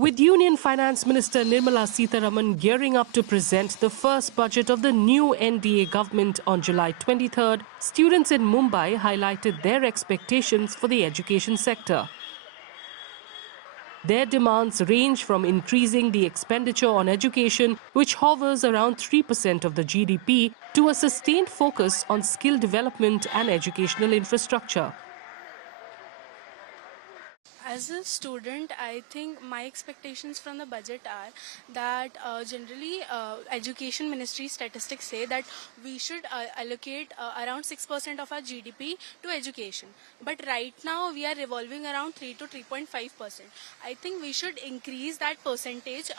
With Union Finance Minister Nirmala Sitharaman gearing up to present the first budget of the new NDA government on July 23rd, students in Mumbai highlighted their expectations for the education sector. Their demands range from increasing the expenditure on education, which hovers around 3% of the GDP, to a sustained focus on skill development and educational infrastructure. As a student, I think my expectations from the budget are that generally education ministry statistics say that we should allocate around 6% of our GDP to education. But right now we are revolving around 3 to 3.5%. I think we should increase that percentage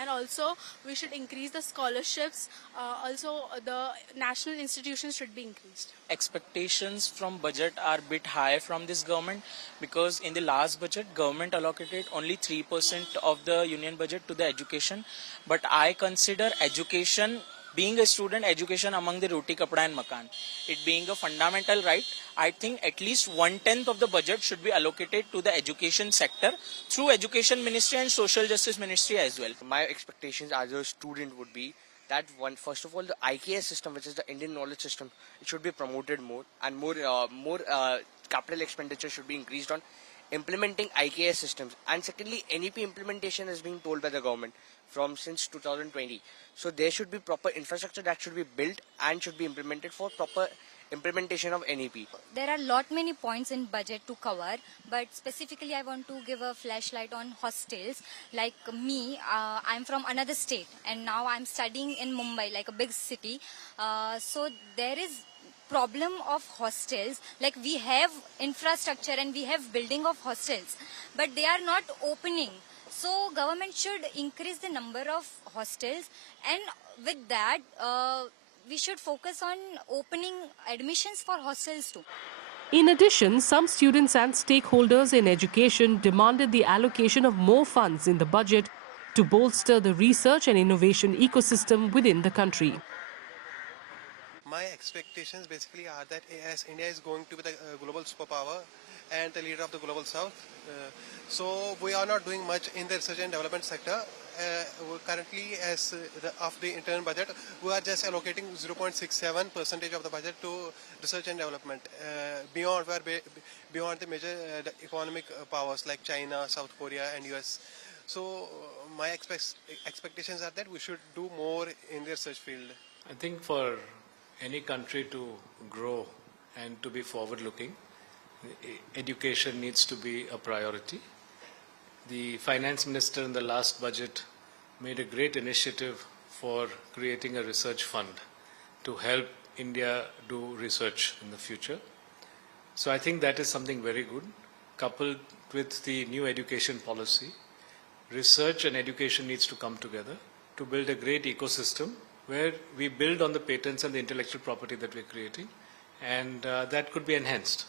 and also we should increase the scholarships. Also the national institutions should be increased. Expectations from budget are a bit high from this government because in the last budget government allocated only 3% of the union budget to the education, but I consider education, being a student, education among the roti kapda and makan, it being a fundamental right. I think at least 1/10 of the budget should be allocated to the education sector through education ministry and social justice ministry as well. My expectations as a student would be that first of all, the IKS system, which is the Indian knowledge system, it should be promoted more, and more capital expenditure should be increased on implementing IKS systems. And secondly, NEP implementation is being told by the government since 2020. So there should be proper infrastructure that should be built and should be implemented for proper implementation of NEP. There are many points in budget to cover, but specifically I want to give a flashlight on hostels. Like me, I'm from another state and now I'm studying in Mumbai, like a big city. So there is problem of hostels. Like we have infrastructure and we have building of hostels, but they are not opening. So government should increase the number of hostels, and with that we should focus on opening admissions for hostels too. In addition, some students and stakeholders in education demanded the allocation of more funds in the budget to bolster the research and innovation ecosystem within the country. My expectations basically are that as India is going to be the global superpower and the leader of the global south, so we are not doing much in the research and development sector. Currently, of the internal budget, we are just allocating 0.67% of the budget to research and development. Beyond the major economic powers like China, South Korea and US. So my expectations are that we should do more in the research field. I think for any country to grow and to be forward-looking, education needs to be a priority. The finance minister in the last budget made a great initiative for creating a research fund to help India do research in the future. So I think that is something very good. Coupled with the new education policy, research and education needs to come together to build a great ecosystem where we build on the patents and the intellectual property that we're creating, and that could be enhanced.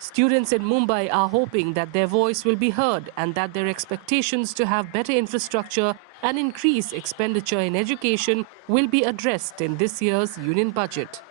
Students in Mumbai are hoping that their voice will be heard and that their expectations to have better infrastructure and increase expenditure in education will be addressed in this year's union budget.